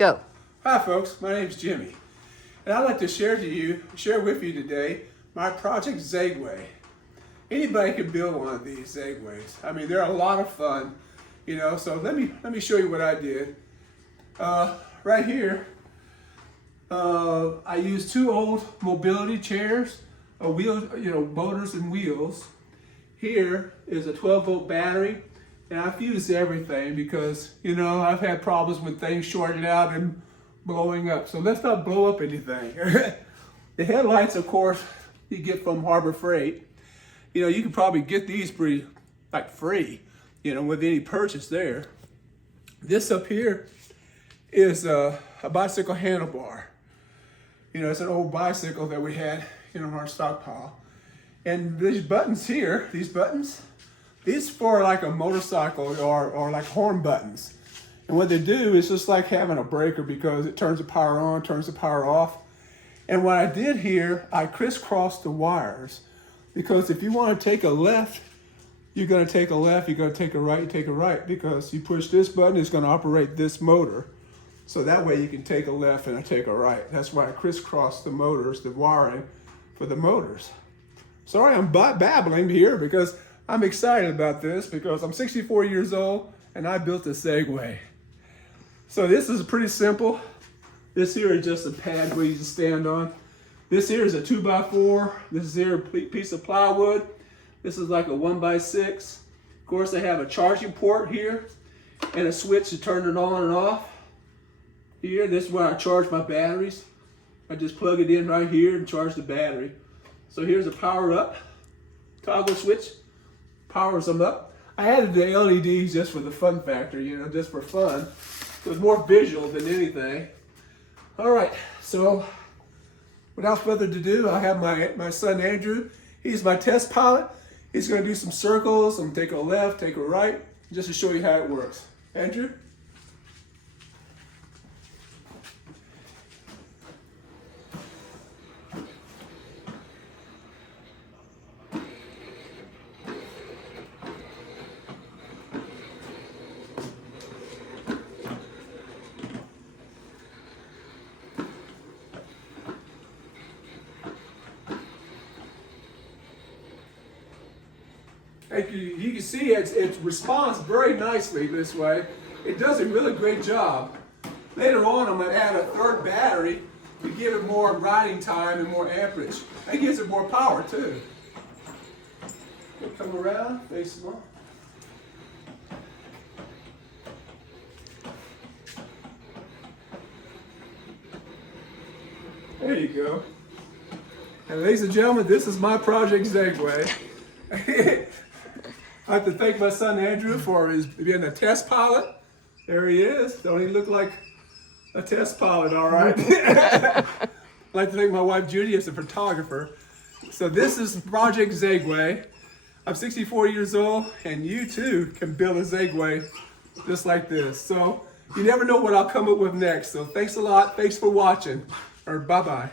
Go. Hi folks, my name's Jimmy, and I'd like to share with you today my project Segway. Anybody can build one of these Segways. I mean, they're a lot of fun, so let me show you what I did. Right here, I used two old mobility chairs, motors and wheels. Here is a 12-volt battery, and I fused everything because, I've had problems with things shorting out and blowing up. So let's not blow up anything. The headlights, of course, you get from Harbor Freight. You can probably get these free, with any purchase there. This up here is a bicycle handlebar. It's an old bicycle that we had in our stockpile. And these buttons here, these for like a motorcycle or like horn buttons. And what they do is just like having a breaker because it turns the power on, turns the power off. And what I did here, I crisscrossed the wires because if you want to take a left, you're going to take a left, you're going to take a right, you take a right, because you push this button, it's going to operate this motor. So that way you can take a left and I take a right. That's why I crisscrossed the motors, the wiring for the motors. Sorry, I'm babbling here because I'm excited about this because I'm 64 years old and I built a Segway. So this is pretty simple. This here is just a pad where you can stand on. This here is a 2x4. This is here a piece of plywood. This is like a 1x6. Of course, I have a charging port here and a switch to turn it on and off. Here, this is where I charge my batteries. I just plug it in right here and charge the battery. So here's a power up toggle switch, powers them up. I added the LEDs just for the fun factor, just for fun. So it's more visual than anything. All right, so without further ado, I have my son Andrew. He's my test pilot. He's gonna do some circles, I'm take a left, take a right, just to show you how it works. Andrew? You can see it responds very nicely this way. It does a really great job. Later on, I'm going to add a third battery to give it more riding time and more amperage. That gives it more power too. Come around, face them on. There you go. And ladies and gentlemen, this is my project Segway. I have to thank my son Andrew for his being a test pilot. There he is. Don't he look like a test pilot, all right? I'd like to thank my wife Judy as a photographer. So this is Project Segway. I'm 64 years old, and you too can build a Segway just like this. So you never know what I'll come up with next. So thanks a lot. Thanks for watching. Or bye-bye.